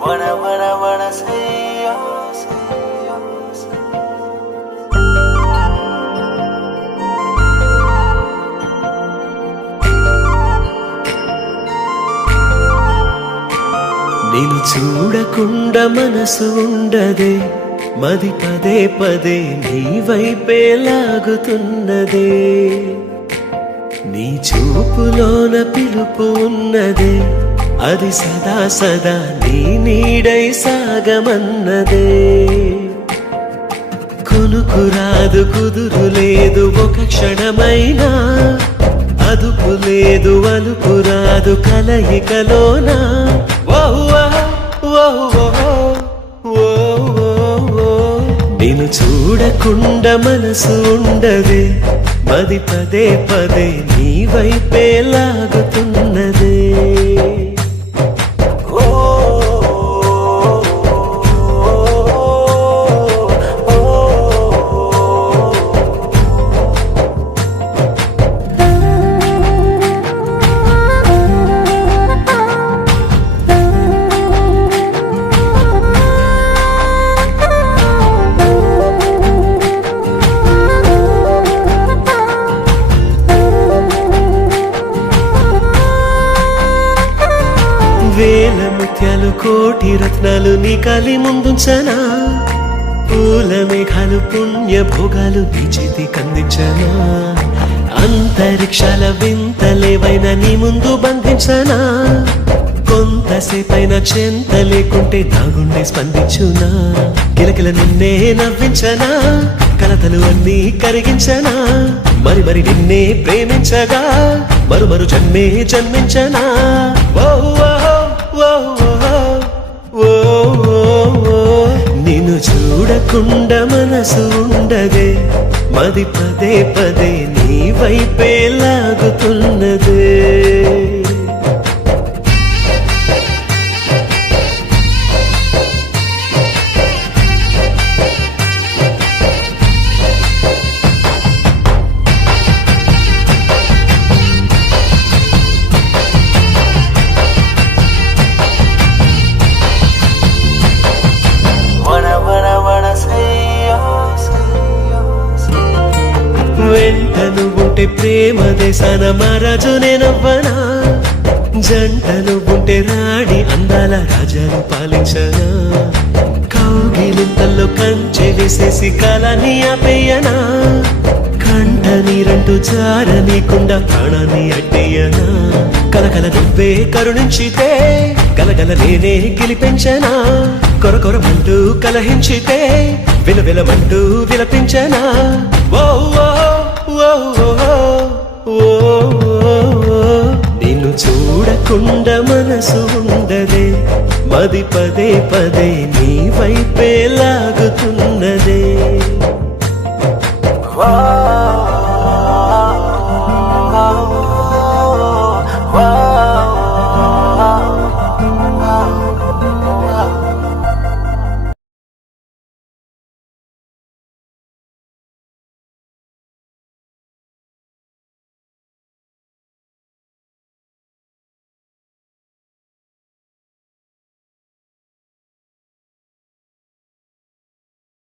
wanna say yes, yes. నిన్ను చూడకుండా మనసు ఉండదే, మది పదే పదే నీ వైపే లాగుతున్నదే. నీ చూపులోన పిలుపు ఉన్నదే, అది సదా సదా నీ నీడై సాగమన్నదే. కొనుకు రాదు కుదురు లేదు ఒక క్షణమైనా, అదుపు లేదు అలుపు రాదు కలయికలోనా. నిన్ను చూడకుండా మనసు ఉండదే, మది పదే పదే నీ వైపే లాగుతున్నదే. వేల ముత్యాలు కోటి రత్నాలు నీ కలి ముందుంచనా, పూల మేఘాలు పుణ్య భోగాలు నీ చేతి కందించనా. అంతరిక్షాల వింతలేవైనా నీ ముందు బంధించనా, కొంతసేపైనా చెంత లేకుంటే నా గుండె స్పందించునా. కిలకిల నిన్నే నవ్వించనా, కలతలు అన్నీ కరిగించనా. మరి మరి నిన్నే ప్రేమించగా మరు మరు జన్మే జన్మించనా. నిన్ను చూడకుండా మనసు ఉండదే, మది పదే పదే నీ వైపే లాగుతున్నదే. వెంటను ఉంటే ప్రేమ దేశాన మహారాజు నేనవ్వనా, జంటను ఉంటే రాణి అందాల రాజాను పాలించనా. కౌగిలింతల్లో కంచె వేసేసి కాలాన్ని ఆపేయనా, కంట నీరంటూ జారనీకుండా ప్రాణాన్ని అడ్డేయనా. కలకల నువ్వే కరుణించితే గలగల నేనే గెలిపించనా. కొరకొరమంటూ కలహించితే విలవిలమంటూ విలపించనా. నిన్ను చూడకుండా మనసు ఉండదే, మది పదే పదే నీ వైపే లాగుతున్నదే.